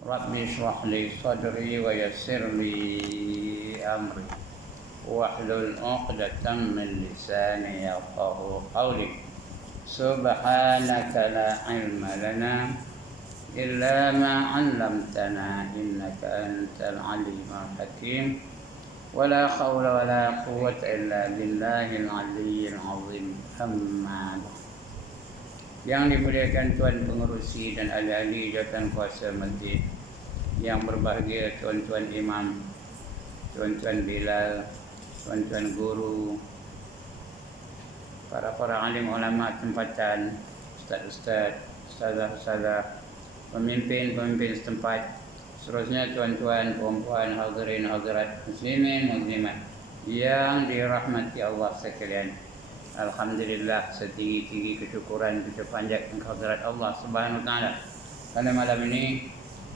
Rabbi shrah li sadri wa yassir li amri wahlul 'uqdatam min lisani yafqahu qawli. Subhanaka la ilma lana illa ma 'allamtana innaka antal alimul hakim. Wala haula wala quwwata illa billahil aliyyil azim. Amma ba'd. Yang dimuliakan Tuan Pengerusi dan ahli-ahli jawatan kuasa masjid, yang berbahagia tuan-tuan imam, tuan-tuan bilal, tuan-tuan guru, para alim ulama tempatan, ustaz-ustaz, ustazah-ustazah, pemimpin-pemimpin setempat, seterusnya tuan-tuan, puan-puan, hadirin hadirat, muslimin muslimat yang dirahmati Allah sekalian. Alhamdulillah, setinggi-tinggi kesyukuran kita panjat kehadirat Allah Subhanahu Wa Taala. Pada malam ini,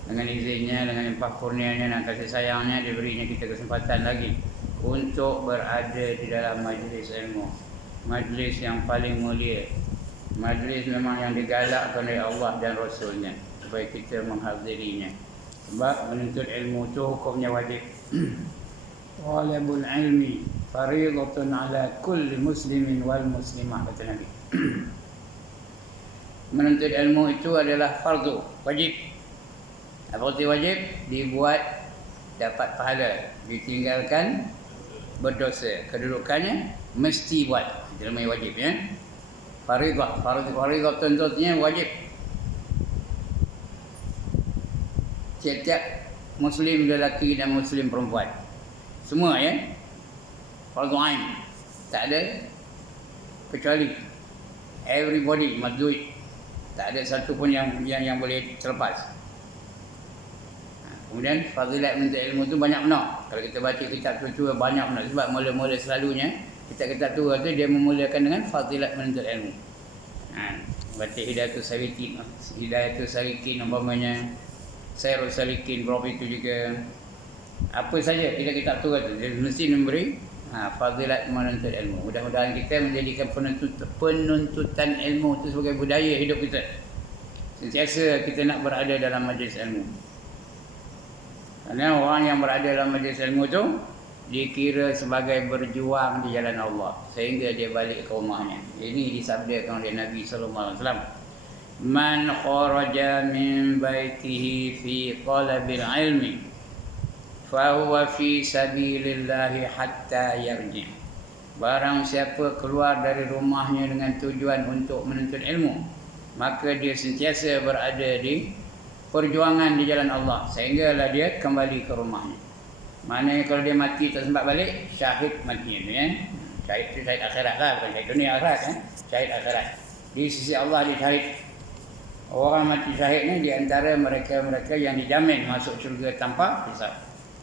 dengan izinnya, dengan limpah kurnianya dan kasih sayangnya, diberinya kita kesempatan lagi untuk berada di dalam majlis ilmu, majlis yang paling mulia, majlis memang yang digalakkan oleh Allah dan Rasulnya supaya kita menghadirinya. Sebab menuntut ilmu itu hukumnya wajib. Talabul ilmi fariidatun ala kulli muslimin wal muslimah, kata Nabi. Menuntut ilmu itu adalah fardu, wajib. Apa itu wajib? Dibuat dapat pahala, ditinggalkan berdosa. Kedudukannya mesti buat. Itu namanya wajib, ya. Fariidah tentunya wajib. Setiap muslim lelaki dan muslim perempuan, semua, ya, fardu ain, tak ada kecuali. Everybody must do it. Tak ada satu pun yang boleh terlepas. Kemudian fadilat menuntut ilmu tu banyak benar. Kalau kita baca kitab tua banyak benar. Sebab mula-mula selalunya kitab-kitab tua tu dia memulakan dengan fadilat menuntut ilmu. Baca Hidayatus Salikin umpamanya, Sairul Salikin, berapa itu juga. Apa saja kitab-kitab tua tu dia mesti memberi fadilat menuntut ilmu. Mudah-mudahan kita menjadikan penuntutan ilmu itu sebagai budaya hidup kita. Sentiasa kita nak berada dalam majlis ilmu. Kerana orang yang berada dalam majlis ilmu itu dikira sebagai berjuang di jalan Allah sehingga dia balik ke rumahnya. Ini disabdakan oleh Nabi sallallahu alaihi wasallam. Man kharaja min baitihi fi talabil ilmi fahuwa fi sabilillahi hatta yarji'. Barang siapa keluar dari rumahnya dengan tujuan untuk menuntut ilmu, maka dia sentiasa berada di perjuangan di jalan Allah sehinggalah dia kembali ke rumahnya. Maknanya kalau dia mati tak sempat balik, syahid matinya, ya. Syahid itu syahid akhirat lah, bukan syahid dunia akhirat, ya. Syahid akhirat. Di sisi Allah dia syahid. Orang mati syahid ni di antara mereka-mereka yang dijamin masuk syurga tanpa hisab.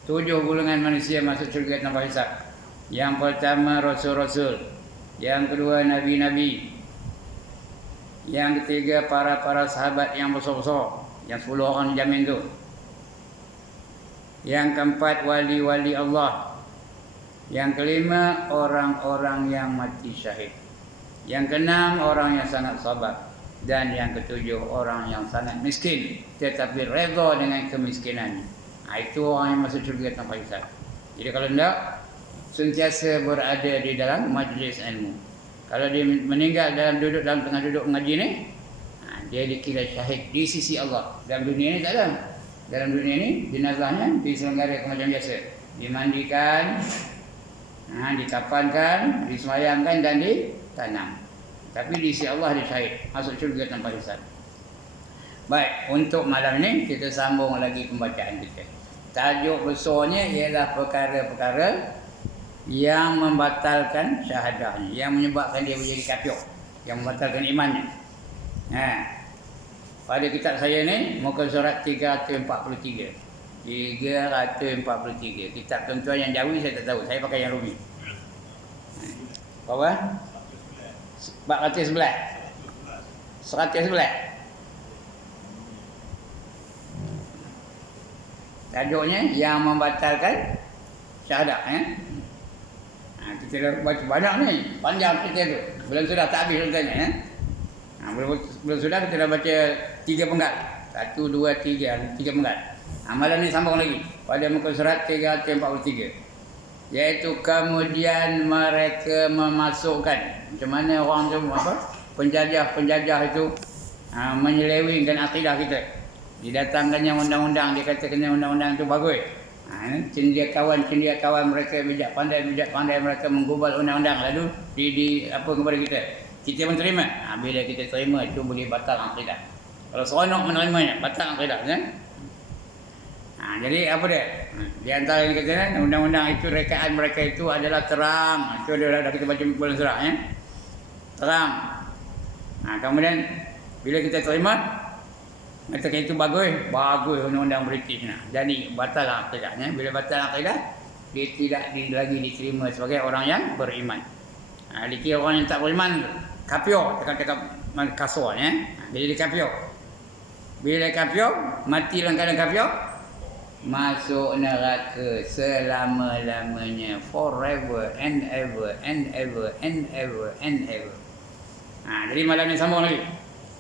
7 golongan manusia masuk syurga tanpa hisab. Yang pertama rasul-rasul, yang kedua nabi-nabi, yang ketiga para sahabat yang besar-besar, yang 10 orang dijamin tu. Yang keempat wali-wali Allah. Yang kelima orang-orang yang mati syahid. Yang keenam orang yang sangat sabar. Dan yang ketujuh orang yang sangat miskin tetapi redha dengan kemiskinannya. Itu orang yang masuk syurga tanpa hisab. Jadi kalau tidak, sentiasa berada di dalam majlis ilmu. Kalau dia meninggal duduk dalam tengah duduk mengaji ni, dia dikira syahid di sisi Allah. Dalam dunia ni tak ada. Dalam dunia ni jenazahnya diselenggarakan macam biasa. Dimandikan, dikafankan, disemayamkan dan ditanam. Tapi di sisi Allah dia syahid, masuk syurga tanpa hisab. Baik, untuk malam ini kita sambung lagi pembacaan kita. Tajuk besarnya ialah perkara-perkara yang membatalkan syahadahnya, yang menyebabkan dia menjadi kafir, yang membatalkan imannya. Pada kitab saya ni muka surat 343. 343. Kitab tuan-tuan yang Jawi saya tak tahu, saya pakai yang Rumi. Berapa? 411. 111. Tajuknya yang membatalkan syahadah, ya. Kita dah baca banyak ni, panjang cerita tu. Belum sudah tak habis ceritanya, ya. Belum sudah kita dah baca 3 penggal. 1, 2, 3 penggal. Amalan ni sambung lagi pada muka surat 343. Iaitu kemudian mereka memasukkan, macam mana orang tu penjajah itu menyelewengkan akidah kita. Didatangkannya undang-undang, dia kata kena undang-undang itu bagus. Cendekiawan mereka bijak pandai mereka menggubal undang-undang lalu di apa kepada kita. Kita pun terima. Bila kita terima itu boleh batal akidah. Kalau seronok menerimanya, batal akidah kan? Jadi apa dia? Di antara yang kata undang-undang itu rekaan mereka itu adalah terang. Itu dah kita baca bulan surah ya. Terang. Kemudian bila kita terima, katakan itu bagus undang-undang British. Jadi batal akidahnya. Bila batal akidah, dia tidak lagi diterima sebagai orang yang beriman. Dikira orang yang tak beriman kafir, cakap kasar ya. Dia jadi kafir. Bila kafir, mati dalam keadaan kafir, masuk neraka selama-lamanya, forever and ever and ever and ever and ever. Jadi malam ni sambung lagi.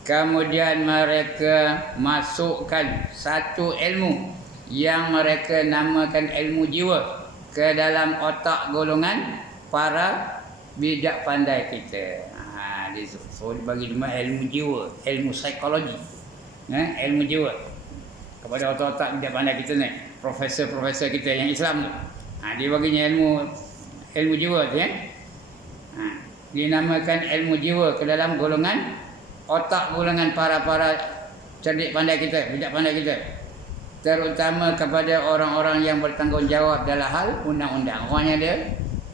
Kemudian mereka masukkan satu ilmu yang mereka namakan ilmu jiwa ke dalam otak golongan para bijak pandai kita. So dibagi nama ilmu jiwa, ilmu psikologi, ilmu jiwa kepada otak-otak bijak pandai kita ni, profesor-profesor kita yang Islam tu. Dia baginya ilmu jiwa tu ya. Dinamakan ilmu jiwa ke dalam golongan otak golongan para cerdik pandai kita, bijak pandai kita. Terutama kepada orang-orang yang bertanggungjawab dalam hal undang-undang. Orangnya dia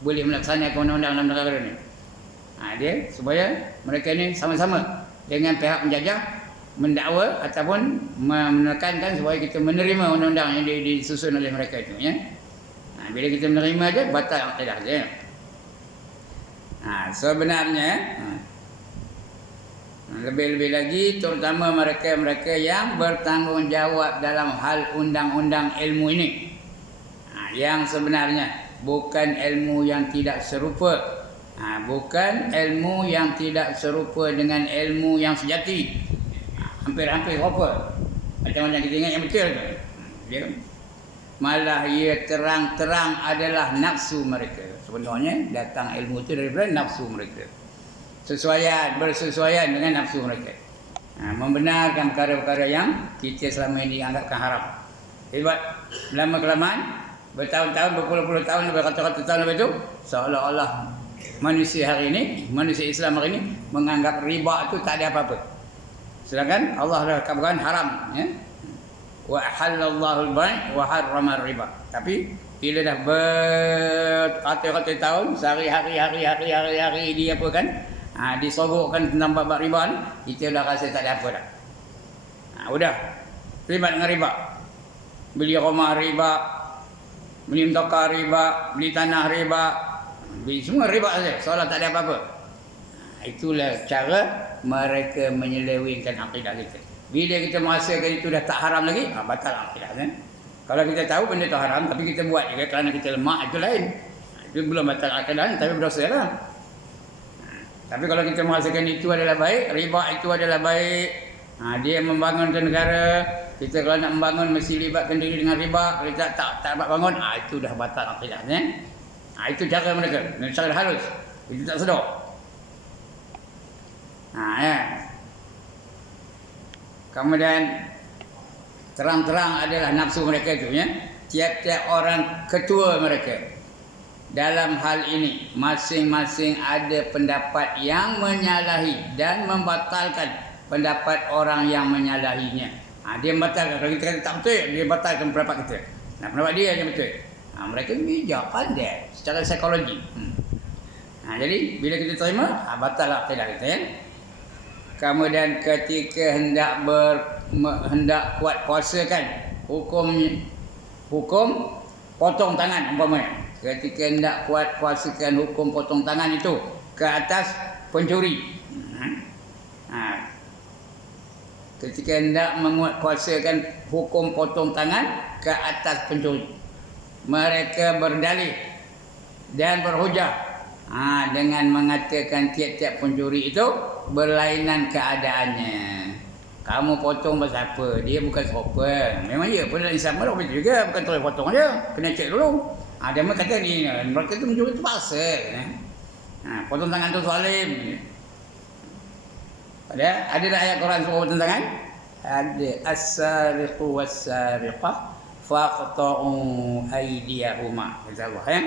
boleh melaksanakan undang-undang dalam negara ni. Dia supaya mereka ni sama-sama dengan pihak penjajah mendakwa ataupun menekankan supaya kita menerima undang-undang yang disusun oleh mereka itu ya. Bila kita menerima je batal akidah je. Sebenarnya lebih-lebih lagi terutama mereka-mereka yang bertanggungjawab dalam hal undang-undang ilmu ini, yang sebenarnya bukan ilmu yang tidak serupa, bukan ilmu yang tidak serupa dengan ilmu yang sejati, hampir-hampir serupa macam-macam kita ingat yang betul tu dia, malah ia terang-terang adalah nafsu mereka. Sebenarnya datang ilmu itu daripada nafsu mereka, bersesuaian dengan nafsu mereka, membenarkan perkara-perkara yang kita selama ini anggapkan haram. Sebab lama-kelamaan, bertahun-tahun, berpuluh-puluh tahun, berkata-kata tahun lepas itu, seolah-olah manusia hari ini, manusia Islam hari ini menganggap riba itu tak ada apa-apa. Sedangkan Allah dah katakan haram ya. Wa halallahu al-bai' wa harrama riba. Tapi bila dah berkata-kata tahun, hari-hari dia apa kan? Disogokkan tentang bab riba ni, kita dah rasa tak ada apa dah. Udah terlibat dengan riba. Beli rumah riba, beli mutaka riba, beli tanah riba, beli semua riba saja, seolah tak ada apa-apa. Itulah cara mereka menyelewengkan akidah kita. Bila kita merasakan itu dah tak haram lagi, batal akidah kan. Kalau kita tahu benda itu haram tapi kita buat juga kerana kita lemah, itu lain. Itu belum batal akidah tapi berdosa lah. Tapi kalau kita merasakan itu adalah baik, riba itu adalah baik, dia membangunkan negara, kita kalau nak membangun mesti libatkan diri dengan riba, kalau kita tak dapat bangun, itu dah batal akidahnya. Itu cara mereka, dan cara halus, itu tak sedar. Kemudian terang-terang adalah nafsu mereka itu ya. Tiap-tiap orang ketua mereka dalam hal ini masing-masing ada pendapat yang menyalahi dan membatalkan pendapat orang yang menyalahinya. Dia membatalkan, kalau kita kata tak betul, dia batalkan pendapat kita. Pendapat dia yang betul. Mereka bijak pandai secara psikologi. Jadi bila kita terima, batal akidah kita ya. Kemudian ketika hendak kuat kuasakan hukum potong tangan umpamanya, ketika hendak kuat kuasakan hukum potong tangan itu ke atas pencuri, ketika hendak menguatkuasakan hukum potong tangan ke atas pencuri, mereka berdalih dan berhujah dengan mengatakan tiap-tiap pencuri itu berlainan keadaannya. Kamu potong pasal apa? Dia bukan shopper. Memang ya, pun dalam Islam ada betul juga. Bukan terus potong aja. Kena cek dulu. Dia kata ni, mereka tu mencuri tu pasal. Potong tangan tu zalim. Ada tak ayat Quran suruh potong tangan? Ada. As-sariqu was-sariqah faqta'u aydiyahuma. Kata Allah, ya.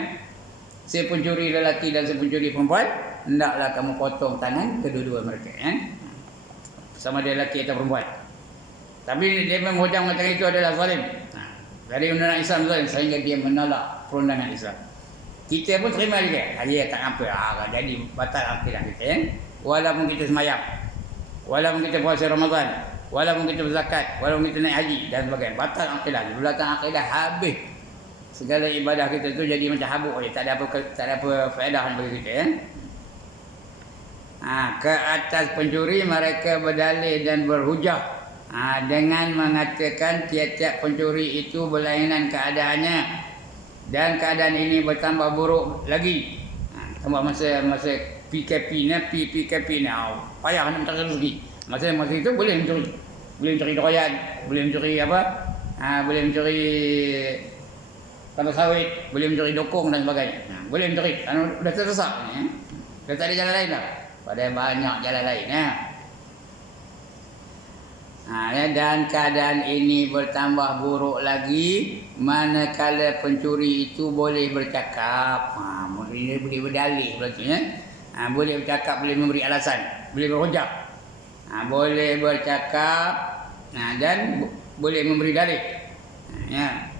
Si pencuri lelaki dan si pencuri perempuan, hendaklah kamu potong tangan kedua-dua mereka, ya. Sama dia lelaki atau perempuan. Tapi dia menghujang mengatakan itu adalah zalim. Dari undang-undang Islam zalim sehingga dia menolak perundangan Islam. Kita pun terima juga. Dia tak apa. Jadi batal akidah kita, ya. Walaupun kita semayang, walaupun kita puasa Ramadan, walaupun kita berzakat, walaupun kita naik haji dan sebagainya, batal akidah. Batal akidah habis. Segala ibadah kita tu jadi macam habuk je. Tak ada apa faedah bagi kita, ya. Ke atas pencuri mereka berdalih dan berhujah dengan mengatakan tiap-tiap pencuri itu berlainan keadaannya dan keadaan ini bertambah buruk lagi. Tambah masa PKP ni payah nak mencari rezeki. Masa itu boleh mencuri doyan, boleh mencuri apa? Boleh mencuri kelapa sawit, boleh mencuri dokong dan sebagainya. Boleh mencuri. Dah terdesak, ya. Dah tak ada jalan lain dah. Padahal banyak jalan lain, ya. Dan keadaan ini bertambah buruk lagi manakala pencuri itu boleh bercakap, boleh berdalih berarti, ya. Boleh bercakap, boleh memberi alasan, boleh berhujah, boleh bercakap, dan boleh memberi dalih, ya.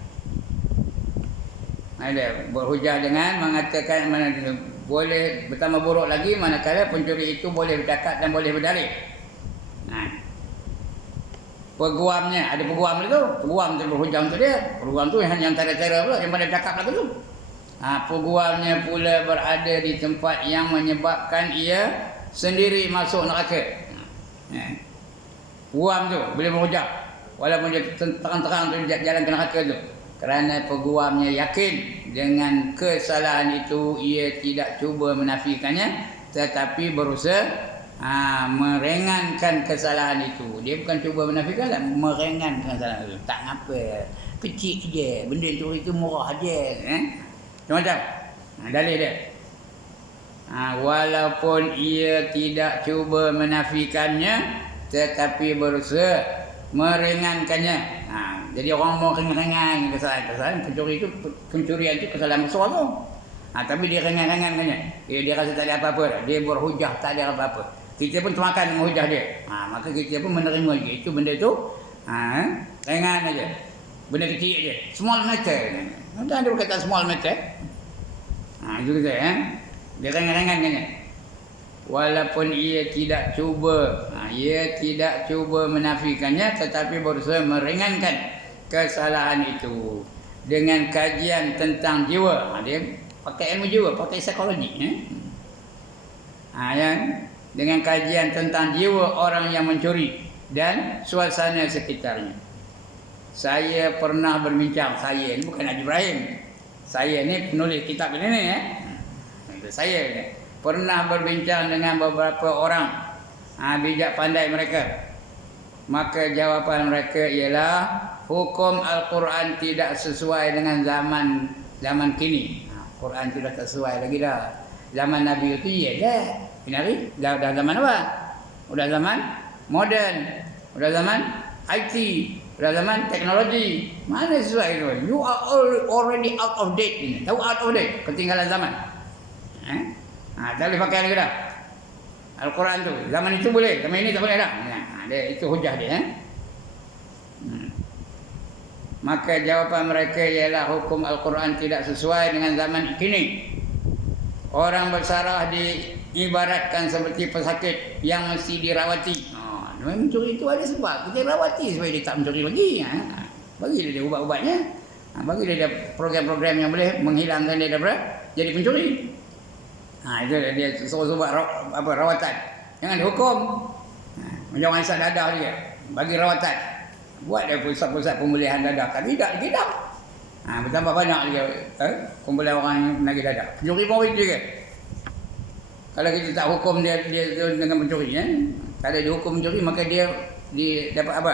Ada berhujah dengan mengatakan boleh bertambah buruk lagi manakala pencuri itu boleh bercakap dan boleh berdalih. Peguamnya, ada peguam itu. Peguam tu berhujah untuk dia. Peguam tu yang cara-cara pula yang boleh bercakap lagu tu. Peguamnya pula berada di tempat yang menyebabkan ia sendiri masuk neraka. Peguam tu boleh berhujah walaupun dia terang-terang tu jalan ke neraka tu. Kerana peguamnya yakin dengan kesalahan itu, ia tidak cuba menafikannya tetapi berusaha meringankan kesalahan itu. Dia bukan cuba menafikan, meringankan kesalahan itu. Tak apa, kecil je, benda curi itu murah je, macam dalil dia. Walaupun ia tidak cuba menafikannya tetapi berusaha meringankannya. Jadi orang mau ringan-ringan kesalahan pencuri itu, pencurian itu kesalahan besar tu. Tapi dia ringan-ringankannya. Dia rasa tak ada apa-apa, dia berhujah tak ada apa-apa. Kita pun termakan dengan hujah dia. Maka kita pun menerima dia. Itu benda tu ringan aja. Benda kecil aja. Small matter. Ada berkata small matter. Itu kita, ya. Dia ringan-ringankannya. Walaupun ia tidak cuba menafikannya tetapi berusaha meringankan kesalahan itu dengan kajian tentang jiwa. Dia pakai ilmu jiwa, pakai psikologi, dengan kajian tentang jiwa orang yang mencuri dan suasana sekitarnya. Saya pernah berbincang, saya ni bukan Haji Ibrahim, saya ni penulis kitab ini, ya. Saya ni pernah berbincang dengan beberapa orang bijak pandai mereka. Maka jawapan mereka ialah hukum Al-Quran tidak sesuai dengan zaman kini. Quran tu dah tak sesuai lagi dah. Zaman Nabi itu dah zaman apa? Udah zaman moden, udah zaman IT, udah zaman teknologi. Mana sesuai itu? You are already out of date. Tahu out of date, ketinggalan zaman. Tak boleh pakai lagi dah. Al-Quran tu zaman itu boleh, zaman ini tak boleh dah. Itu hujah dia. Maka jawapan mereka ialah hukum Al-Quran tidak sesuai dengan zaman kini. Orang bersarah diibaratkan seperti pesakit yang mesti dirawati. Mencuri itu ada sebab. Kita rawati supaya dia tak mencuri lagi. Bagi dia ubat-ubatnya. Bagi dia program-program yang boleh menghilangkan dia daripada jadi pencuri. Itu dia suruh buat rawatan. Jangan dihukum. Macam orang isap dadah dia. Bagi rawatan. Buat dia pusat-pusat pemulihan dadah. Tapi tidak dikidap. Bertambah banyak dia kumpulan orang yang menagih dadah. Pencuri pun begitu juga. Kalau kita tak hukum dia dengan pencuri, tak ada dihukum pencuri, maka dia dia dapat apa?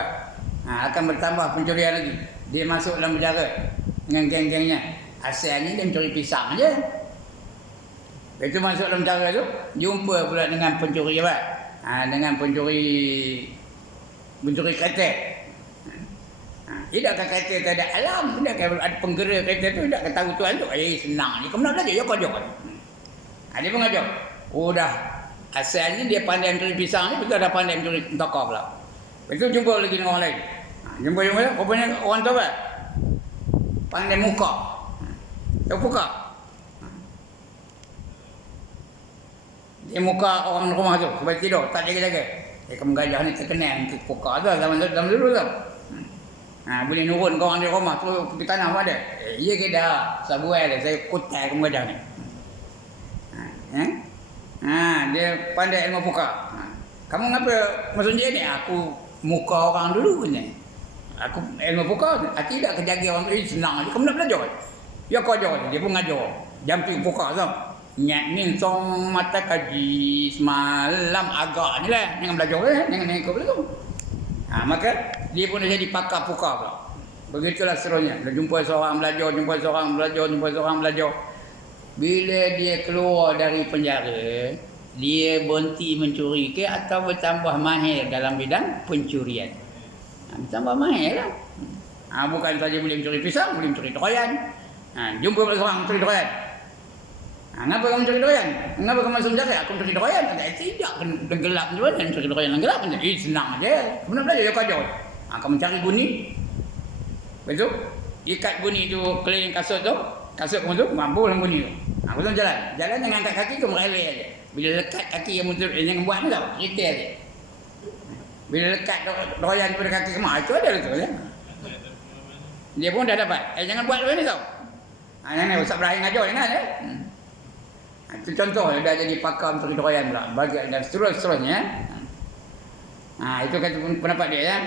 Akan bertambah pencurian lagi. Dia masuk dalam penjara dengan geng-gengnya. Asalnya dia mencuri pisang je. Begitu masuk dalam penjara tu, jumpa pula dengan pencuri apa? Dengan pencuri kereta. Tidak akan kereta tak ada alam, tidak akan ada penggera kereta tu, tidak akan tahu tuan tu. Senang je. Kamu nak belajar, ya kau ajar. Dia pun ajar. Dah. Asalnya dia pandai mencuri pisang ni, betul dah pandai mencuri tokar pula. Betul jumpa lagi dengan orang lain. Jumpa, rupanya orang tu apa? Pandai muka. Tahu muka? Dia muka orang rumah tu, sebab tidur, tak jaga-jaga. Kamu gajah ni terkenal muka tu, zaman dulu tu. Boleh nurun ke orang di rumah tu, pergi tanah pun ada. Ya ke dah, sabuai dah, saya kutai kamu gajah ni. Dia pandai ilmu muka. Kamu ngapa masuk dia ni? Aku muka orang dulu ni. Aku ilmu muka, tidak kejaga orang tu, senang je. Kamu nak belajar? Ya kau ajar, dia pun ngajar. Jam tu muka tu. Nyak ni song mata kaji semalam agak ni lah. Jangan belajar jangan ikut belajar. Maka dia pun dah jadi pakar puka pula. Begitulah seterusnya. Dia jumpa seorang belajar, jumpa seorang belajar. Bila dia keluar dari penjara, dia berhenti mencuri ke atau bertambah mahir dalam bidang pencurian? Bertambah mahir lah. Bukan saja boleh mencuri pisang, boleh mencuri doyan. Jumpa seorang mencuri doyan. Kenapa kamu mencuri doyan? Kenapa kamu masuk penjara? Aku mencuri doyan. Tidak, gelap je mana mencuri doyan yang gelap. Senang je. Kamu nak belajar, ya kau ajar. Kamu cari guni. Betul? Ikat guni tu keliling kasut tu. Kasut kamu tu, mampu dalam guni tu. Aku tu jalan. Jalan jangan angkat kaki, kamu relay aja. Bila lekat kaki yang muncul, jangan buat ni tau. Cerita aja. Bila lekat doyan pada kaki kamu, itu ada tu. Ya? Dia pun dah dapat. Jangan buat ni tau. Jangan Ustaz Ibrahim ajar jangan ya. Itu contoh dah jadi pakar mencuri doyan pula. Bagi dan seterusnya. Itu kata pendapat dia ya.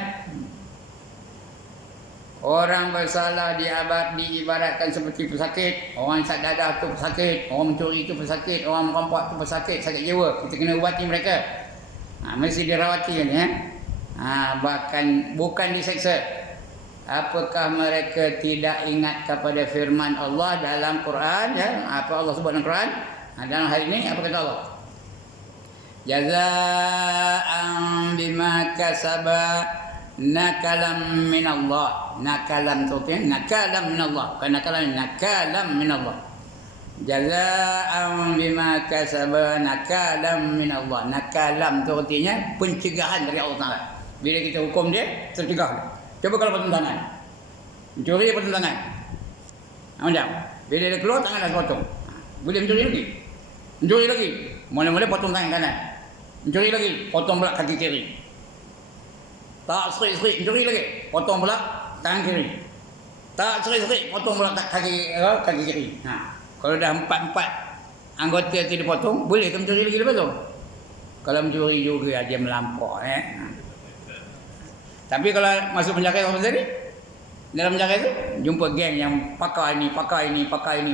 Orang bersalah diibaratkan seperti pesakit. Orang sakit dadah tu pesakit. Orang mencuri tu pesakit. Orang merampok tu pesakit. Sakit jiwa. Kita kena ubati mereka. Mesti dirawati kan ya. Bahkan bukan diseksa. Apakah mereka tidak ingat kepada firman Allah dalam Quran ya? Apa Allah sebut dalam Quran? Dalam hari ini apa kata Allah? Jazaa'an bima kasaba nakalam min Allah. Nakalam tu nakalam min Allah. Bukan nakalam min Allah. Jazaa'an bima kasaba nakalam min Allah. Nakalam tu artinya pencegahan dari Allah Taala. Bila kita hukum dia, tercegah. Coba kalau potong tangan. Mencuri dia potong tangan. Macam bila dia keluar tangan dah potong. Boleh mencuri lagi. Mencuri lagi. Mula-mula potong tangan kanan. Mencuri lagi, potong pula kaki kiri. Tak serik-serik, mencuri lagi, potong pula tangan kiri. Tak serik-serik, potong pula kaki kiri. Kalau dah empat anggota itu dipotong, boleh ke mencuri lagi lepas tu? Kalau mencuri juga dia melampau. Tapi kalau masuk penjara apa tadi? Dalam penjara itu jumpa geng yang pakar ini.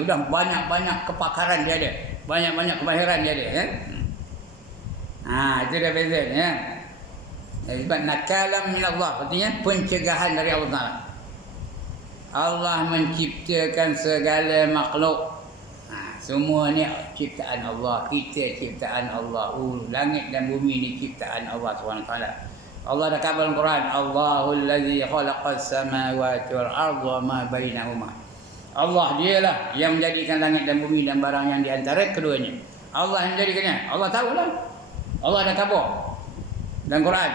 Udah banyak kepakaran dia ada. Banyak kemahiran dia ada kan. Itu dah beza ya. Sebab nakalam min Allah artinya pencegahan dari Allah Taala. Allah menciptakan segala makhluk. Semua ni ciptaan Allah. Kita ciptaan Allah. Langit dan bumi ni ciptaan Allah SWT. Allah dah kata dalam Quran, Allahul ladzi khalaqas samawati wal arda ma bainahuma. Allah dialah yang menjadikan langit dan bumi dan barang yang di antara keduanya. Allah yang menjadikannya. Allah tahulah. Allah dah kata dalam Quran.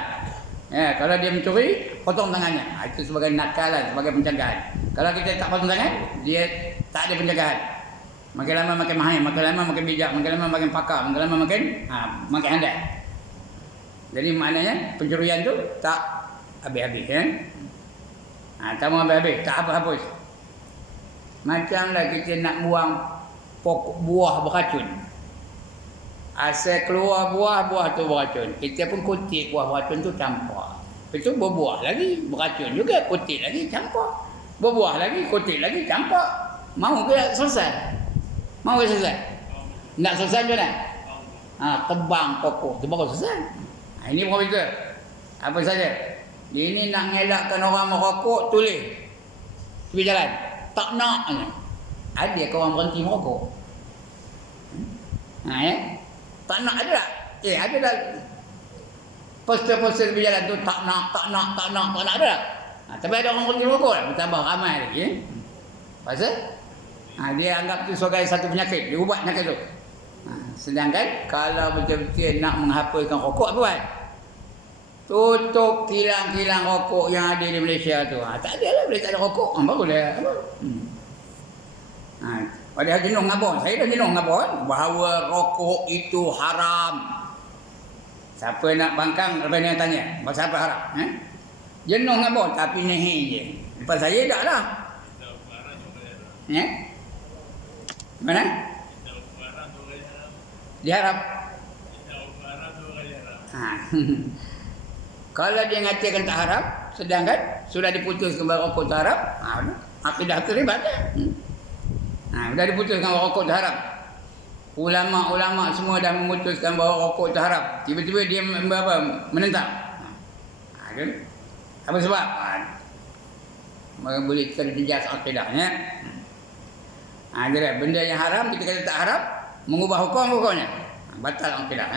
Ya, kalau dia mencuri, potong tangannya. Itu sebagai nakalan, sebagai pencegahan. Kalau kita tak potong tangan, dia tak ada pencegahan. Makin lama makin mahir, makin lama makin bijak, makin lama makin pakar, makin lama makin handal. Jadi maknanya pencurian tu tak habis-habis ya. Tak mau habis-habis, tak hapus-hapus. Macamlah kita nak buang pokok buah beracun. Asal keluar buah tu beracun. Kita pun kutip buah beracun tu campak. Itu berbuah lagi beracun juga, kutip lagi campak. Berbuah lagi, kutip lagi campak. Mau ke selesai? Mau ke selesai? Nak selesai je nak? Tebang pokok tu baru selesai. Ini bukan betul. Apa saja. Ini nak ngelakkan orang merokok, tulis tepi jalan. Tak nak. Ada ke orang berhenti merokok? Tak nak ada tak? Ada tak? Poster-poster tepi jalan tu tak nak ada tak? Tapi ada orang berhenti merokok tak? Bertambah ramai lagi. Pasal? Dia anggap tu sebagai satu penyakit. Dia ubat penyakit tu. Sedangkan kalau betul-betul nak menghapuskan rokok apa buat? Tutup kilang-kilang rokok yang ada di Malaysia tu. Tak ada lah, boleh tak ada rokok. Barulah. Padahal jenuh ngabon. Saya dah jenuh ngabon bahawa rokok itu haram. Siapa nak bangkang, lepas ni tanya. Pasal apa haram? Jenuh ngabon tapi nehi je. Lepas saya dah lah. Mana? Diharap. Kalau dia mengatakan tak haram, sedangkan sudah diputuskan bahawa rokok tak haram, akidah terlibat. Sudah diputuskan bahawa rokok tak haram. Ulama-ulama semua dah memutuskan bahawa rokok tak haram. Tiba-tiba dia menentang. Apa sebab? Boleh terjejas akidahnya. Jadi benda yang haram kita kata tak haram, mengubah hukumnya. Batal akidah.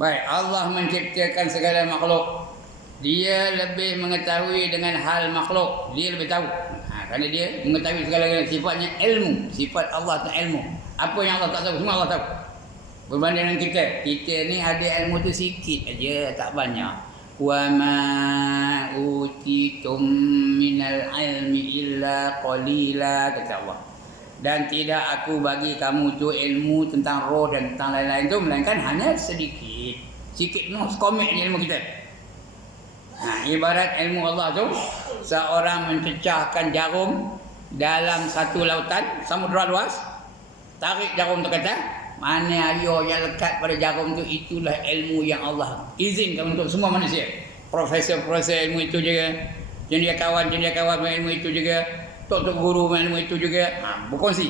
Baik, Allah menciptakan segala makhluk. Dia lebih mengetahui dengan hal makhluk. Dia lebih tahu. Kerana dia mengetahui segala-galanya. Sifatnya ilmu. Sifat Allah itu ilmu. Apa yang Allah tak tahu, semua Allah tahu. Berbanding dengan kita. Kita ni ada ilmu tu sikit aja, tak banyak. Wa ma utitum minal ilmi illa qalila, kata Allah. Dan tidak aku bagi kamu tu ilmu tentang roh dan tentang lain-lain tu, melainkan hanya sedikit. Sikit no sekomik ilmu kita. Ibarat ilmu Allah tu, seorang mencecahkan jarum dalam satu lautan, samudra luas, tarik jarum tu kata, mana air yang lekat pada jarum tu, itulah ilmu yang Allah izinkan untuk semua manusia. Profesor-profesor ilmu itu juga, cendekiawan ilmu itu juga, tok guru ilmu itu juga, berkongsi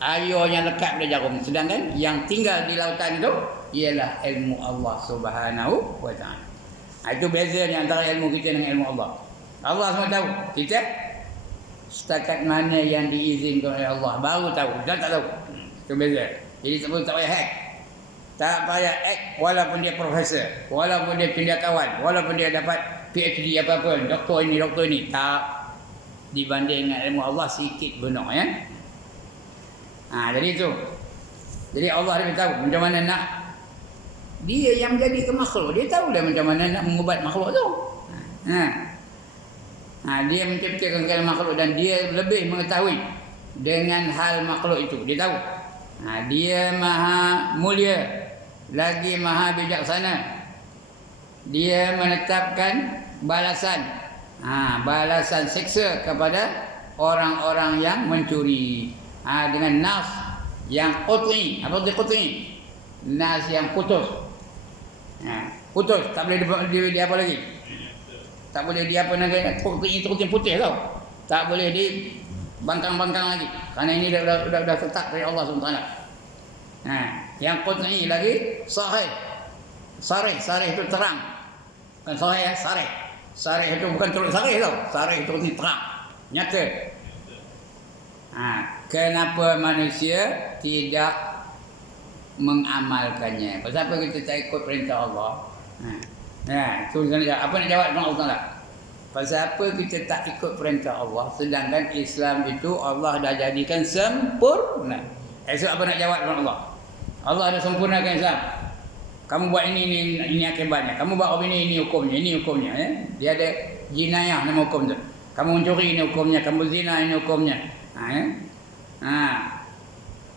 air yang lekat pada jarum. Sedangkan yang tinggal di lautan itu ialah ilmu Allah Subhanahu wa ta'ala. Itu bezanya antara ilmu kita dengan ilmu Allah. Allah semua tahu. Kita setakat mana yang diizinkan oleh Allah baru tahu. Dan tak tahu. Itu beza. Jadi tak payah hack. Tak payah hack walaupun dia profesor, walaupun dia cendekiawan, walaupun dia dapat PhD apa-apa, doktor ini, tak dibanding dengan ilmu Allah sikit benar ya. Jadi itu. Jadi Allah dia tahu macam mana nak, dia yang menjadikan makhluk, dia tahu dah macam mana nak mengubat makhluk tu. Dia menciptakan segala makhluk dan dia lebih mengetahui dengan hal makhluk itu. Dia tahu. Dia maha mulia, lagi maha bijaksana. Dia menetapkan balasan, balasan siksa kepada orang-orang yang mencuri. Dengan nas yang qut'i. Apa itu qut'i? Nas yang putus. Putus, tak boleh di apa lagi? Tak boleh di apa lagi? Qut'i itu putih tau. Tak boleh di bangkang-bangkang lagi. Karena ini dah tetap dari Allah SWT. Yang qut'i lagi sahih. Sarih itu terang. Bukan sahih ya, sarih. Sarih itu bukan terus sarih tau. Sarih itu ni terang, nyata. Kenapa manusia tidak mengamalkannya? Pasal apa kita tak ikut perintah Allah? Itu apa nak jawab dengan Allah? Pasal apa kita tak ikut perintah Allah, sedangkan Islam itu Allah dah jadikan sempurna. Esok apa nak jawab dengan Allah? Allah dah sempurnakan Islam. Kamu buat ini akibatnya. Kamu buat ini hukumnya. Dia ada jinayah nama hukum tu. Kamu mencuri ini hukumnya, kamu zina ini hukumnya.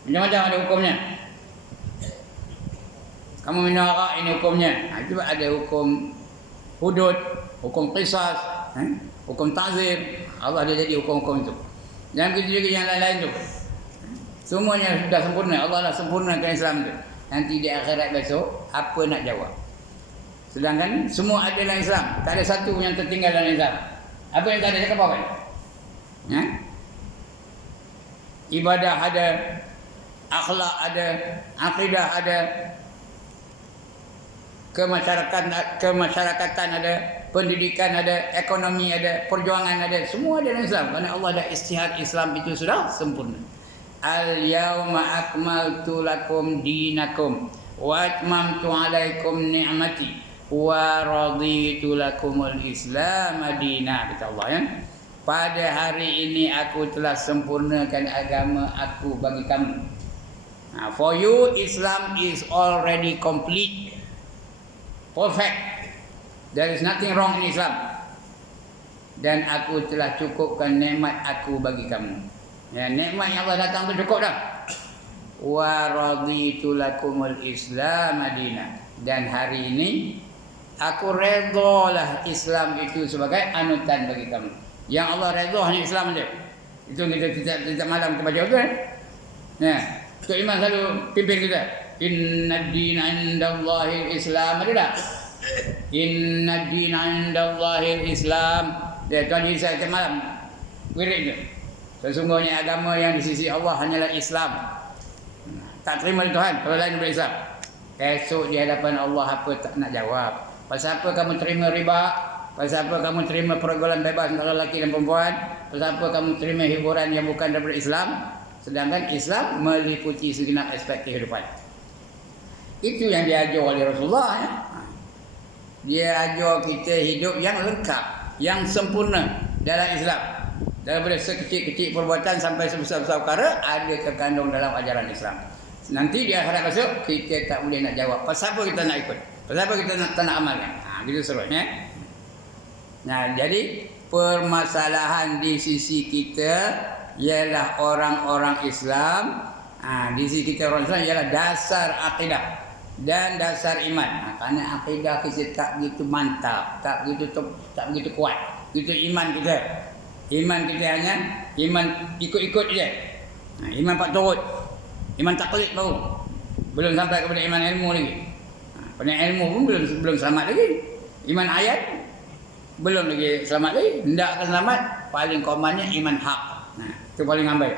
Macam-macam ada hukumnya. Kamu minum arak ini hukumnya. Itu ada hukum hudud, hukum qisas, hukum ta'zir. Allah dah jadi hukum-hukum itu. Dan begitu juga yang lain-lain tu. Semuanya sudah sempurna. Allah dah sempurnakan Islam itu. Nanti di akhirat besok, apa nak jawab? Sedangkan semua ada dalam Islam. Tak ada satu yang tertinggal dalam Islam. Apa yang tak ada, cakap apa? Ibadah ada, akhlak ada, akidah ada, kemasyarakatan ada, pendidikan ada, ekonomi ada, perjuangan ada, semua dalam Islam. Kerana Allah dah istihad Islam itu sudah sempurna. Al-yawma akmaltu lakum dinakum wa atmamtu alaikum ni'mati wa raditu lakumul Islam madina, kata Allah ya. Pada hari ini aku telah sempurnakan agama aku bagi kamu. For you, Islam is already complete, perfect. There is nothing wrong in Islam. Dan aku telah cukupkan nikmat aku bagi kamu. Ya, nikmat yang Allah datang tu cukup dah. Wa raditu lakumul Islam madina. Dan hari ini aku redalah Islam itu sebagai anutan bagi kamu. Yang Allah redha hanya Islam saja. Itu kita malam kita baca betul. Ya, Tok Iman selalu pimpin kita. Inna ad-dina 'indallahi al-Islam. Ada tak? Inna ad-dina 'indallahi al-Islam. Dia tuan Isa setiap malam wirid dia. Sesungguhnya agama yang di sisi Allah hanyalah Islam. Tak terima Tuhan kalau lain daripada Islam. Esok di hadapan Allah apa tak nak jawab. Pasal apa kamu terima riba? Pasal apa kamu terima pergaulan bebas antara lelaki dan perempuan? Pasal apa kamu terima hiburan yang bukan daripada Islam? Sedangkan Islam meliputi segenap aspek kehidupan. Itu yang diajar oleh Rasulullah ya. Dia ajar kita hidup yang lengkap, yang sempurna dalam Islam. Daripada sekecil-kecil perbuatan sampai sebesar-besar perkara ada terkandung dalam ajaran Islam. Nanti dia harap masuk, kita tak boleh nak jawab. Pasal apa kita nak ikut? Pasal apa kita tak nak amalkan? Gitu seterusnya. Nah, jadi permasalahan di sisi kita ialah orang-orang Islam. Di sisi kita orang Islam ialah dasar akidah dan dasar iman. Kerana akidah kita tak begitu mantap, tak begitu kuat. Itu iman kita. Iman kita hanya iman ikut-ikut je. Iman pak turut. Iman taklid baru. Belum sampai kepada iman ilmu lagi. Pada ilmu pun belum selamat lagi. Iman ayat belum lagi selamat lagi. Tidak akan selamat. Paling komannya iman hak. Itu paling ambil.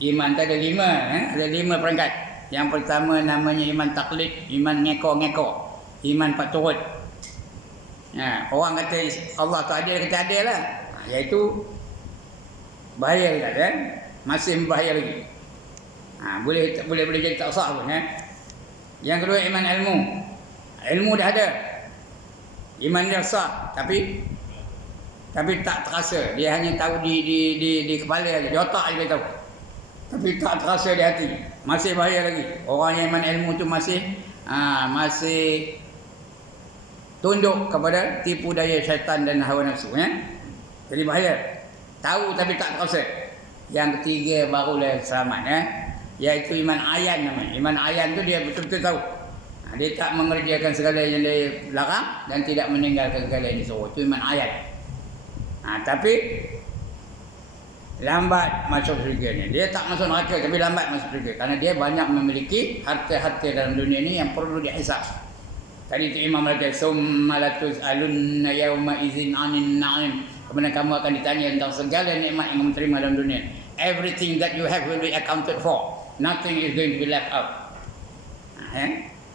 Iman tu ada 5. Ada 5 peringkat. Yang pertama namanya iman taklid. Iman ngeko-ngeko. Iman pak turut. Orang kata Allah tu adil, kata adil lah. Iaitu bahaya juga kan? Masih bahaya lagi. Boleh jadi tak sah pun kan? Yang kedua iman ilmu. Ilmu dah ada. Iman dia sah tapi tak terasa. Dia hanya tahu di kepala aja, di otak aja dia tahu. Tapi tak terasa di hati. Masih bahaya lagi. Orang yang iman ilmu tu masih tunduk kepada tipu daya syaitan dan hawa nafsu ya. Jadi bahaya. Tahu tapi tak terasa. Yang ketiga barulah selamat ya. Iaitu iman ayan namanya. Iman ayan tu dia betul-betul tahu. Dia tak mengerjakan segala yang dia larang dan tidak meninggalkan segala yang disuruh. Itu iman ayan. Tapi lambat masuk syurga ni. Dia tak masuk neraka tapi lambat masuk syurga. Kerana dia banyak memiliki harta-harta dalam dunia ni yang perlu dihisap. Tadi tu Imam kata summa latus'alunna yawma idzin 'anil na'im. Kemudian kamu akan ditanya tentang segala nikmat yang kamu terima dalam dunia. Everything that you have will be accounted for. Nothing is going to be left out.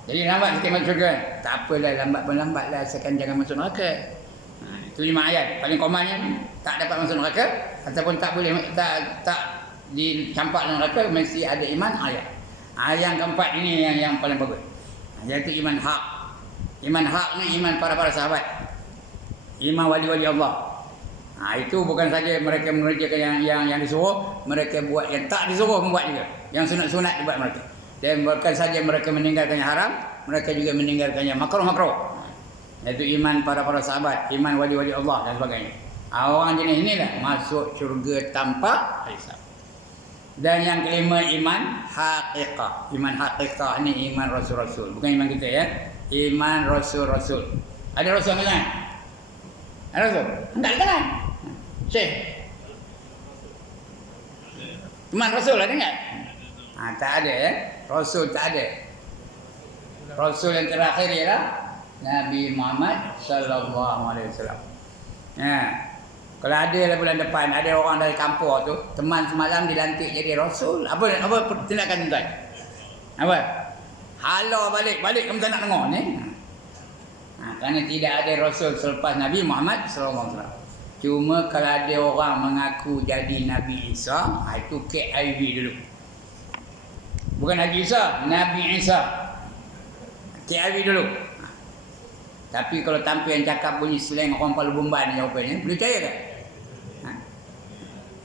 Jadi lambat sikit masuk syurga. Tak apalah, lambat pun lambatlah, asalkan jangan masuk neraka. Itu 5 ayat. Paling komannya tak dapat masuk neraka ataupun tak boleh tak dicampak dalam neraka, mesti ada iman ayat. Yang keempat ini yang paling bagus. Iaitu iman hak. Iman hak ni iman para sahabat. Iman wali-wali Allah. Itu bukan saja mereka mengerjakan yang disuruh, mereka buat yang tak disuruh membuat juga. Yang sunat-sunat dibuat mereka. Dan bukan saja mereka meninggalkan yang haram, mereka juga meninggalkan yang makruh-makruh. Iaitu iman para sahabat, iman wali-wali Allah dan sebagainya. Orang jenis inilah masuk syurga tanpa hisab. Dan yang kelima iman haqiqah. Iman haqiqah ni iman rasul-rasul, bukan iman kita ya. Iman rasul-rasul. Ada rasul kan? Ada rasul? Enggak kan? Syekh. Iman rasul ada enggak? Tak ada ya. Rasul tak ada. Rasul yang terakhir ialah Nabi Muhammad sallallahu alaihi wasallam. Kalau ada lah bulan depan ada orang dari kampung tu, teman semalam dilantik jadi rasul, apa tindakan tuan? Apa? Halau balik kamu tak nak dengar ni. Kerana tidak ada Rasul selepas Nabi Muhammad SAW. Cuma kalau ada orang mengaku jadi Nabi Isa, itu KIV dulu. Bukan Nabi Isa, Nabi Isa. KIV dulu. Tapi kalau tanpa yang cakap bunyi slang orang Palu Bomban jawapannya, boleh percaya ke?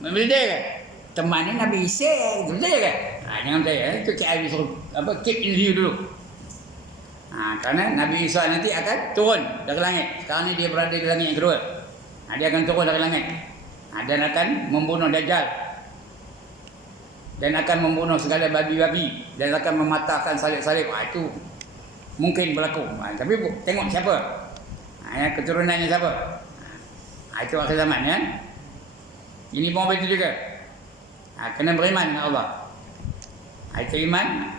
Boleh percaya ke? Teman ni Nabi Isa, boleh percaya ke? Jangan percaya, itu KIV suruh keep in view dulu. Kerana Nabi Isa nanti akan turun dari langit. Sekarang ni dia berada di langit yang kedua. Dia akan turun dari langit. Dan akan membunuh Dajjal. Dan akan membunuh segala babi-babi. Dan akan mematahkan salib-salib. Itu mungkin berlaku. Tapi tengok siapa. Keturunannya siapa. Itu akhir zaman ya. Ini pun begitu juga. Kena beriman dengan Allah. Itu iman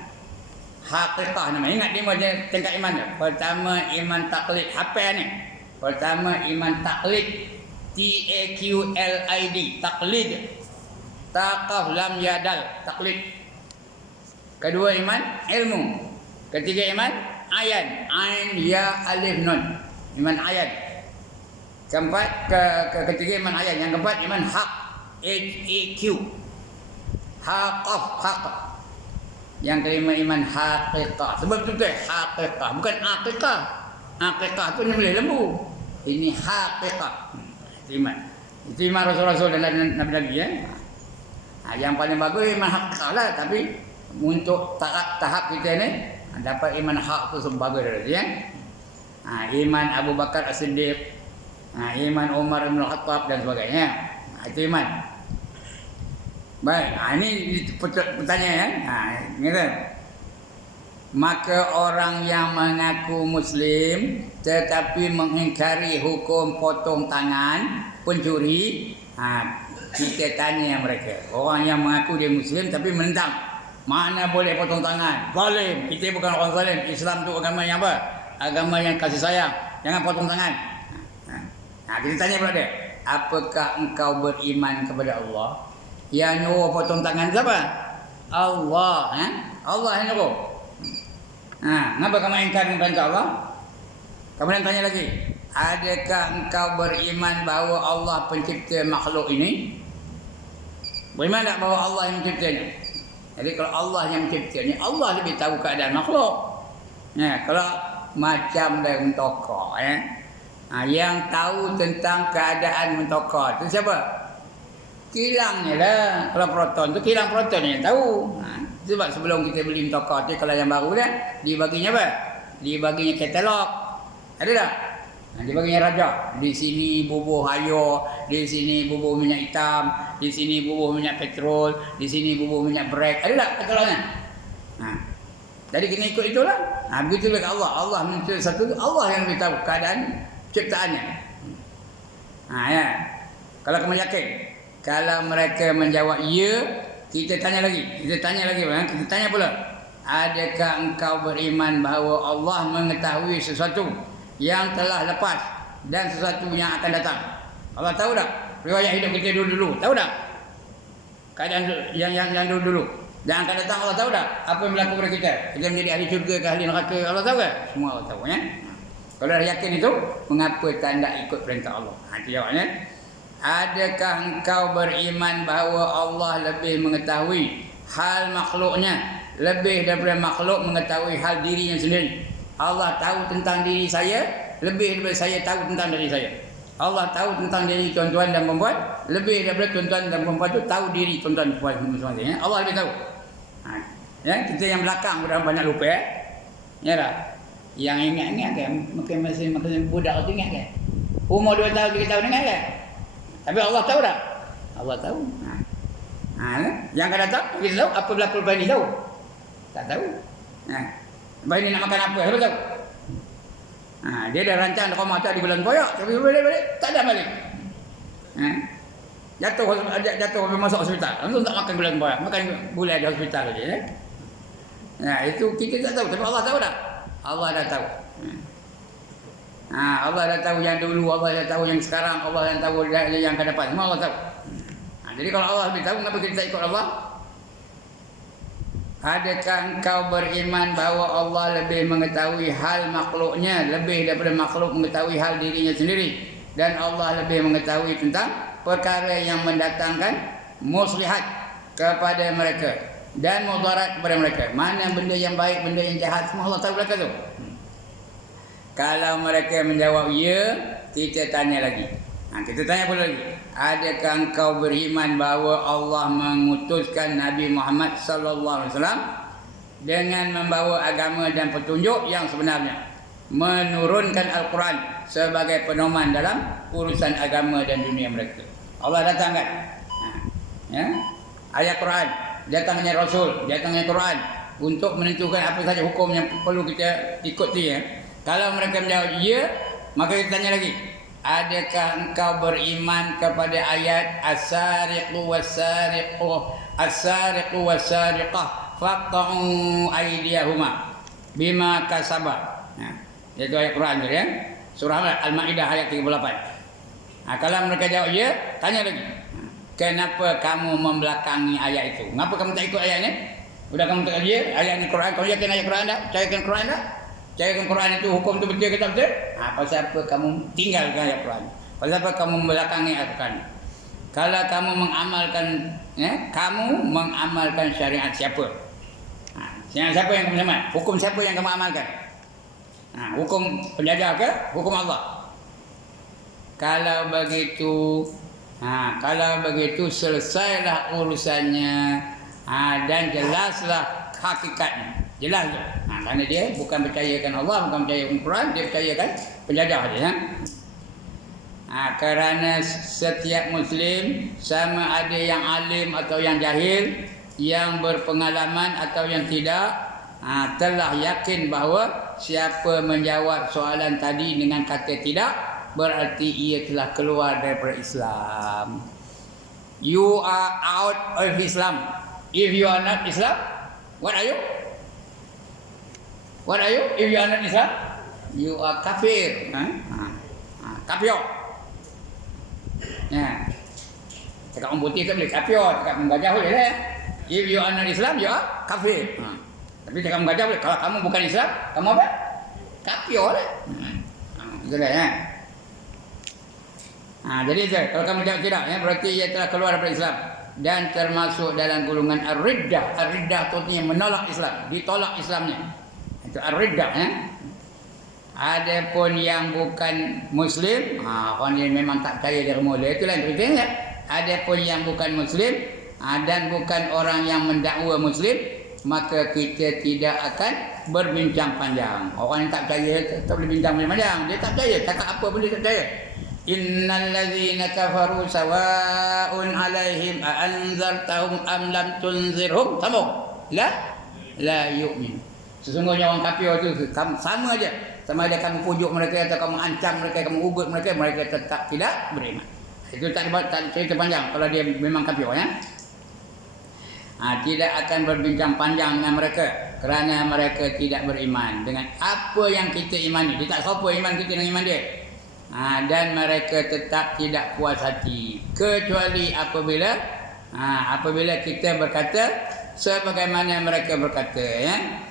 haqiqah nama. Ingat dia macam tingkat iman tu. Pertama iman taklid. Apa ni? Pertama iman taklid. TAQLID. Taklid. Taqaf lam yadal. Taklid. Kedua iman ilmu. Ketiga iman ayan. Ain ya alif nun. Iman ayan. Ketiga iman ayan. Yang keempat iman haq. HAQ. Haqaf. Haq. Yang kelima iman haqiqah. Sebab itu haqiqah, bukan aqiqah. Aqiqah tu ni boleh lembu. Ini haqiqah. Itu iman. Itu iman Rasul-Rasul dan Nabi-Nabi ya. Yang paling bagus iman haqiqah lah. Tapi untuk tahap kita ni dapat iman hak tu sebagus dah ya. Iman Abu Bakar As-Siddiq, iman Umar bin Khattab dan sebagainya. Itu iman. Baik, ini pertanyaan ya. Maka orang yang mengaku Muslim tetapi mengingkari hukum potong tangan pencuri, kita tanya mereka. Orang yang mengaku dia Muslim tapi menentang, mana boleh potong tangan? Zalim. Kita bukan orang zalim. Islam tu agama yang apa? Agama yang kasih sayang. Jangan potong tangan. Kita tanya pula dia, apakah engkau beriman kepada Allah? Yang nyuruh potong tangan siapa? Allah. Allah yang nyuruh. Kenapa kamu ingkar dengan perintah Allah? Kemudian tanya lagi, adakah engkau beriman bahawa Allah pencipta makhluk ini? Beriman tak bahawa Allah yang menciptanya? Jadi kalau Allah yang menciptanya, Allah lebih tahu keadaan makhluk. Kalau macam dari mentokok yang tahu tentang keadaan mentokok itu siapa? Kilangnya lah. Kalau proton tu kilang proton yang tahu. Sebab sebelum kita beli mentokok tu, kalau yang baru dah dibaginya apa? Dibaginya katalog. Ada tak? Dibaginya raja. Di sini bubuh air, di sini bubuh minyak hitam, di sini bubuh minyak petrol, di sini bubuh minyak brek. Ada tak katalognya? Jadi kena ikut itulah. Begitulah Allah. Allah mencipta satu tu, Allah yang lebih tahu keadaan ciptaannya. Ya. Kalau kamu yakin, kalau mereka menjawab ya, kita tanya lagi. Kita tanya pula, adakah engkau beriman bahawa Allah mengetahui sesuatu yang telah lepas dan sesuatu yang akan datang? Allah tahu tak riwayat hidup kita dulu-dulu? Tahu tak keadaan yang dulu-dulu dan akan datang? Allah tahu tak apa yang berlaku pada kita? Kita menjadi ahli syurga ke ahli neraka? Allah tahu tak? Semua Allah tahu ya. Kalau dah yakin itu, mengapa tak nak ikut perintah Allah? Itu jawabnya. Adakah engkau beriman bahawa Allah lebih mengetahui hal makhluknya, lebih daripada makhluk mengetahui hal dirinya sendiri? Allah tahu tentang diri saya lebih daripada saya tahu tentang diri saya. Allah tahu tentang diri tuan-tuan dan perempuan lebih daripada tuan-tuan dan perempuan itu tahu diri tuan-tuan dan perempuan masing-masing. Allah lebih tahu. Kita yang belakang sudah banyak lupa ya dah. Yang ingat kan, makin budak tu ingat kan. Umur 2 tahun 3 tahun ingat kan. Tapi Allah tahu tak? Allah tahu. Yang akan datang kita tahu. Apa berlaku lepas ini tahu? Tak tahu. Lepas ini nak makan apa? Siapa tahu? Dia dah rancang dah rumah tak di bulan koyak. Tapi balik tak ada balik. Jatuh masuk hospital. Langsung tak makan bulan koyak. Makan bulan di hospital saja. Itu kita tak tahu. Tapi Allah tahu tak? Allah dah tahu. Allah dah tahu yang dulu, Allah dah tahu yang sekarang, Allah dah tahu yang akan depan. Semua Allah tahu. Jadi kalau Allah lebih tahu, kenapa kita tak ikut Allah? Adakah engkau beriman bahawa Allah lebih mengetahui hal makhluknya, lebih daripada makhluk mengetahui hal dirinya sendiri, dan Allah lebih mengetahui tentang perkara yang mendatangkan muslihat kepada mereka dan mudarat kepada mereka. Mana benda yang baik, benda yang jahat, semua Allah tahu belaka tu. Kalau mereka menjawab ya, kita tanya lagi. Kita tanya pula lagi. Adakah engkau beriman bahawa Allah mengutuskan Nabi Muhammad sallallahu alaihi wasallam dengan membawa agama dan petunjuk yang sebenarnya, menurunkan Al-Quran sebagai pedoman dalam urusan agama dan dunia mereka. Allah datangkan ya, ayat Quran, datangnya Rasul, datangnya Quran untuk menentukan apa saja hukum yang perlu kita ikuti ya. Kalau mereka menjawab ya, maka kita tanya lagi. Adakah engkau beriman kepada ayat as-sariqu was-sariqah faqta'u aydiyahuma bima kasaba. Itu ayat Quran tu ya. Surah Al-Maidah ayat 38. Kalau mereka jawab ya, tanya lagi. Kenapa kamu membelakangi ayat itu? Kenapa kamu tak ikut ayat ni? Sudah kamu tak ya, ayat ni Quran, kamu yakin ayat Quran tak? Percayakan Quran tak? Percayakan Quran itu hukum tu betul ke tak betul? Pasal apa kamu tinggalkan ayat Quran? Pasal apa kamu membelakangi ayat Quran? Kalau kamu mengamalkan kamu mengamalkan syariat siapa? Syariat siapa yang kamu amalkan? Hukum siapa yang kamu amalkan? Hukum penjajah ke? Hukum Allah. Kalau begitu selesailah urusannya dan jelaslah hakikatnya. Jelas tu. Kerana dia bukan percayakan Allah, bukan percayakan Quran, dia percayakan penjajah dia. Kerana setiap Muslim, sama ada yang alim atau yang jahil, yang berpengalaman atau yang tidak, telah yakin bahawa siapa menjawab soalan tadi dengan kata tidak, berarti ia telah keluar daripada Islam. You are out of Islam. If you are not Islam, what are you? What are you? If you are not Islam, you are kafir. Kafir. Ya. Cakap orang putih tak boleh kafir, cakap orang gajah boleh lah. If you are not Islam, you are kafir. Tapi cakap orang gajah boleh. Kalau kamu bukan Islam, kamu apa? Kafir lah. Itulah ya. Jadi kalau kamu jawab tidak, ya, berarti ia telah keluar daripada Islam dan termasuk dalam golongan ar-riddah. Ar-riddah itu artinya menolak Islam, ditolak Islamnya. Itu ar-riddah ya. Adapun yang bukan Muslim, orang yang memang tak percaya dari mula, itulah yang ceritanya. Adapun yang bukan Muslim dan bukan orang yang mendakwa Muslim, maka kita tidak akan berbincang panjang. Orang yang tak percaya tak boleh bincang panjang. Dia tak percaya, cakap apa pun dia tak percaya. Innal ladzina kafaru sawa'un 'alaihim a anzartahum am lam tunzirhum la yu'min. Sesungguhnya orang kafir itu sama aja. Sama ada kamu pujuk mereka atau kamu ancam mereka, kamu ugut mereka, mereka tetap tidak beriman. Itu tak cerita panjang kalau dia memang kafir ya. Tidak akan berbincang panjang dengan mereka kerana mereka tidak beriman dengan apa yang kita imani. Dia tak siapa iman kita dengan iman dia. Dan mereka tetap tidak puas hati kecuali apabila kita berkata sebagaimana mereka berkata ya.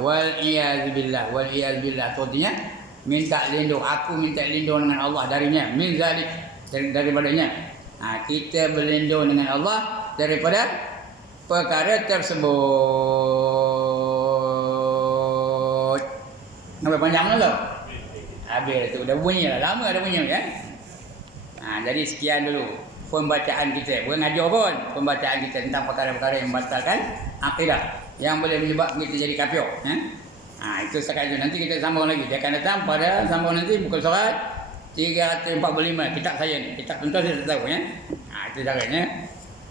Wal iyaz billah artinya minta lindung, aku minta lindung dengan Allah darinya, min zalik daripadanya. Kita berlindung dengan Allah daripada perkara tersebut. Nampak panjang mana tu? Habis tu dah bunyi lah, lama dah bunyi ya. Jadi sekian dulu pembacaan kita, bukan ngajar pun, pembacaan kita tentang perkara-perkara yang membatalkan akidah, yang boleh menyebabkan kita jadi kafir. Itu setakat itu. Nanti kita sambung lagi. Dia akan datang pada sambung nanti buku surat 345 kitab saya ni. Kitab tentu saya tak tahu ya. Itu caranya.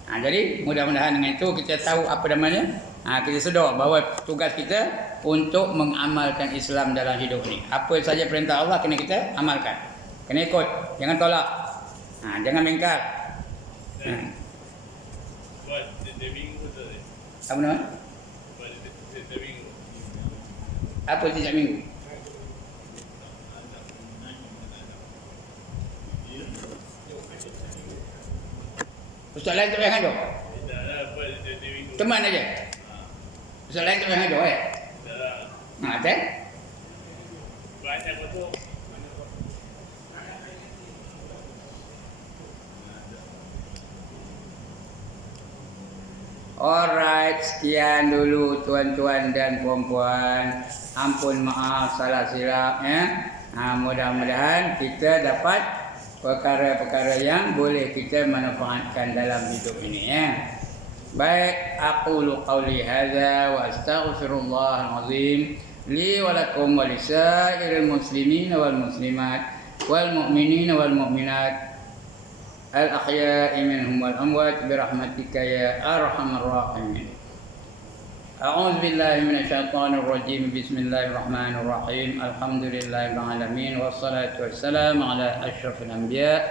Jadi mudah-mudahan dengan itu kita tahu apa namanya. Kita sedar bahawa tugas kita untuk mengamalkan Islam dalam hidup ni. Apa saja perintah Allah kena kita amalkan. Kena ikut, jangan tolak. Jangan mengingkar. Apa nama? Apa setiap minggu? Ustaz lain tak payah ngajak? Teman aja. Soalan tu yang ada ada? Banyak betul. Alright, sekian dulu tuan-tuan dan puan-puan. Ampun maaf salah silap ya. Mudah-mudahan kita dapat perkara-perkara yang boleh kita manfaatkan dalam hidup ini ya. Baik, aqulu qawli hadza wa astaghfirullahal azim li wa lakum wa lisairil muslimin wal muslimat wal mu'minin wal mu'minat al-ahya'i minhum wal amwat birahmatika ya arhamar rahimin. A'udzu billahi minasyaitonir rajim. Bismillahirrahmanirrahim. Alhamdulillahirabbil alamin wassalatu wassalamu ala asyrafil anbiya